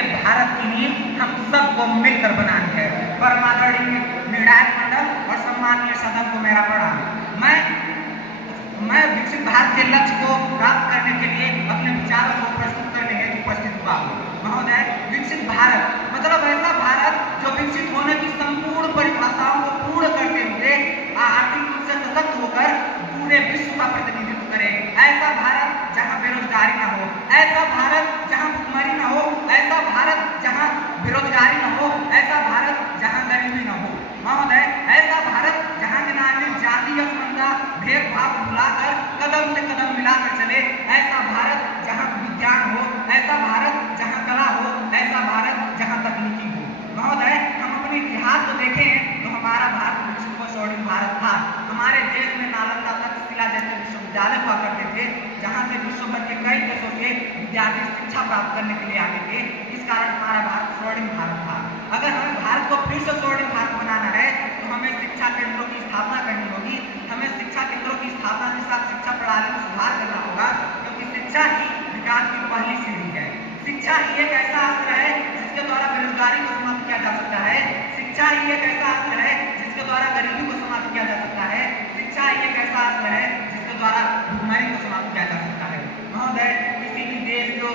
ऐसे भारत की नींव हम सबको मिलकर बनानी है। परमादरणीय निर्णायक मंडल और सम्मानीय सदन को मेरा प्रणाम। मैं विकसित भारत के लक्ष्य को प्राप्त करने के लिए अपने विचारों को प्रस्तुत करने हेतु उपस्थित हुआ हूँ। महोदय, विकसित भारत मतलब ऐसा भारत जो विकसित होने की संपूर्ण परिभाषाओं को पूर्ण करते हुए आर्थिक रूप से सशक्त होकर पूरे विश्व का प्रतिनिधित्व करे। ऐसा भारत जहाँ बेरोजगारी न हो, ऐसा भारत जहाँ भुखमरी न हो, ऐसा भारत जहाँ बेरोजगारी न हो, ऐसा भारत जहाँ गरीबी न हो। महोदय, ऐसा भारत जहाँ के नागरिक जाति असमानता भेदभाव भुलाकर कदम से कदम मिलाकर चले। ऐसा भारत जहाँ विज्ञान हो, ऐसा भारत जहाँ कला हो, ऐसा भारत जहाँ तकनीकी हो। महोदय, हम अपने इतिहास को देखें तो हमारा भारत विश्व का स्वर्णिम भारत था। हमारे देश में नालंदा तक्षशिला जैसे विश्वविद्यालय हुआ करते थे, जहाँ से विश्व भर के कई देशों से विद्यार्थी शिक्षा प्राप्त करने के लिए आते थे। इस कारण हमारा भारत स्वर्णिम भारत था। अगर हमें भारत को फिर से स्वर्णिम भारत बनाना है तो हमें शिक्षा केंद्रों की स्थापना करनी होगी। हमें शिक्षा केंद्रों की स्थापना के साथ शिक्षा प्रणाली में सुधार करना होगा, क्योंकि शिक्षा ही विकास की पहली सीढ़ी है। शिक्षा ही एक ऐसा अस्त्र है जिसके द्वारा बेरोजगारी को समाप्त किया जा सकता है। शिक्षा ही एक ऐसा अस्त्र है जिसके द्वारा गरीबी को समाप्त किया जा सकता है। शिक्षा ही एक ऐसा अस्त्र है जिसके द्वारा भुखमरी को समाप्त किया जा सकता है। महोदय, किसी भी देश को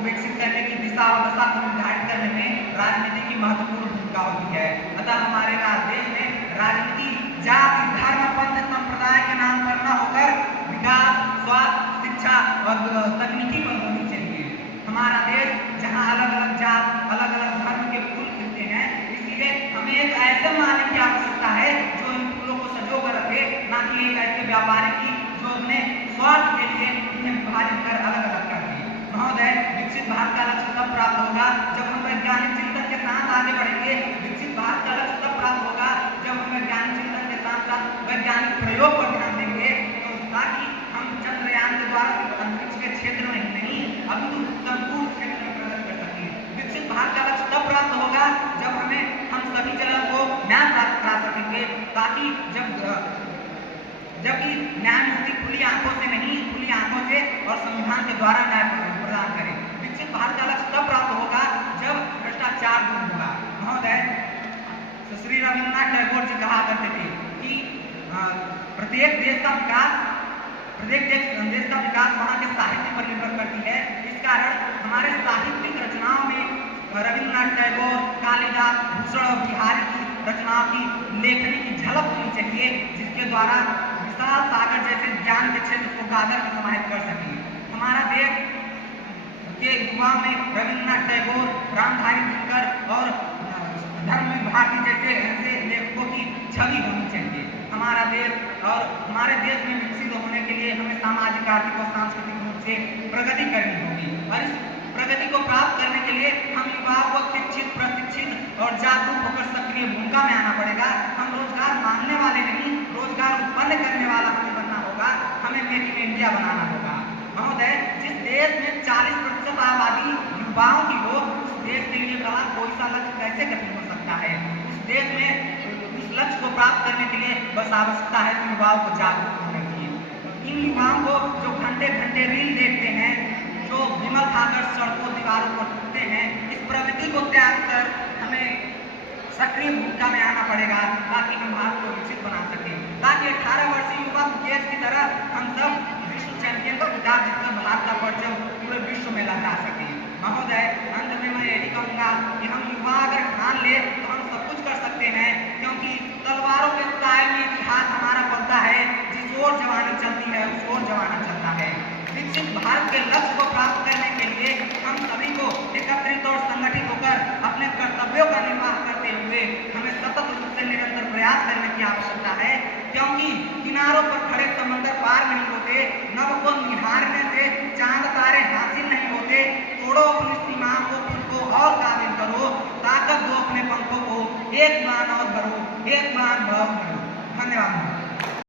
विकसित करने की दिशा और दशा को निर्धारित करने में राजनीति की महत्वपूर्ण भूमिका होती है। अतः हमारे देश में राजनीति जाति धर्म पंथ संप्रदाय के नाम पर न होकर विकास स्वास्थ्य शिक्षा और तकनीकी पर होनी चाहिए। हमारा देश जहाँ अलग अलग जात अलग अलग धर्म के फूल खिलते हैं, इसलिए हमें एक ऐसे मानव की आवश्यकता है जो इन फूलों को संजोकर रखे, न कि एक ऐसे व्यापारी की जो अपने स्वार्थ के लिए इन्हें विभाजित कर अलग अलग कर दे। महोदय, विकसित भारत का लक्ष्य तब प्राप्त होगा जब हम वैज्ञानिक चिंतन के साथ आगे बढ़ेंगे। विकसित भारत का लक्ष्य तब प्राप्त होगा जब हम वैज्ञानिक चिंतन के साथ साथ वैज्ञानिक प्रयोग पर ध्यान देंगे, तो ताकि हम चंद्रयान के द्वारा सिर्फ अंतरिक्ष के क्षेत्र में ही नहीं अपितु संपूर्ण क्षेत्र में प्रगति कर सकें। विकसित भारत का लक्ष्य तब प्राप्त होगा जब हम सभी जगह को न्याय प्राप्त करा सकेंगे, ताकि जबकि न्यायमूर्ति खुली आंखों से नहीं खुली आंखों से और संविधान के द्वारा न्याय प्रदान करें। विकसित भारत का लक्ष्य तब प्राप्त होगा जब भ्रष्टाचार दूर होगा। महोदय, श्री रविन्द्रनाथ टैगोर जी कहा करते थे कि प्रत्येक देश का विकास वहाँ के साहित्य पर निर्भर करती है। इस कारण हमारे साहित्यिक रचनाओं में रविन्द्रनाथ टैगोर कालिदास भूषण और बिहारी की रचनाओं की लेखनी की झलक होनी चाहिए, जिसके द्वारा विशाल सागर जैसे ज्ञान के क्षेत्र को गागर में समाहित कर सके। हमारा देश के युवाओं में रविन्द्रनाथ टैगोर रामधारी दिनकर और धर्मवीर भारती जैसे ऐसे लेखकों की छवि होनी चाहिए। हमारा देश में विकसित होने के लिए हमें सामाजिक आर्थिक और सांस्कृतिक रूप से प्रगति करनी होगी, और इस प्रगति को प्राप्त करने के लिए हम युवाओं को शिक्षित प्रशिक्षित और जागरूक होकर सक्रिय भूमिका में आना पड़ेगा। हम रोजगार मांगने वाले नहीं, रोजगार उत्पन्न करने वाला हमें बनना होगा। हमें मेक इन इंडिया बनाना होगा। महोदय, जिस देश में 40% आबादी युवाओं की हो, उस देश के लिए बड़ा कोई सा लक्ष्य कैसे कठिन हो सकता है। उस देश में उस लक्ष्य को प्राप्त करने के लिए बस आवश्यकता है कि युवाओं को जागरूक होने की। इन युवाओं को जो घंटे घंटे रील देखते हैं, जो विमल खाकर सड़कों दीवारों पर टूटते हैं, इस प्रवृत्ति को त्याग कर हमें सक्रिय भूमिका में आना पड़ेगा, ताकि हम भारत को विकसित बना सकें, ताकि 18 वर्षीय युवा मुकेश की तरह हम सब विश्व चैंपियन का खिताब जीतकर भारत का परचम पूरे विश्व में लहरा सकें। महोदय, अंत में मैं यही कहूँगा कि हम युवा अगर ठान ले तो हम सब कुछ कर सकते हैं, क्योंकि तलवारों के साए में इतिहास हमारा पलता है। जिस ओर जवानी चलती है उस ओर जमाना चलता है। विकसित भारत के लक्ष्य को प्राप्त करने के लिए हम सभी को एकत्रित और संगठित होकर अपने कर्तव्यों का निर्वाह करते हुए हमें सतत रूप से निरंतर प्रयास करने की आवश्यकता है, क्योंकि किनारों पर खड़े समंदर पार नहीं होते, नभ को निहारने से चांद तारे हासिल नहीं होते। तोड़ो अपनी सीमाओं को, खुद को और काबिल करो, ताकत दो अपने पंखों को, एक मान और भरो, एक मान भाव करो। धन्यवाद।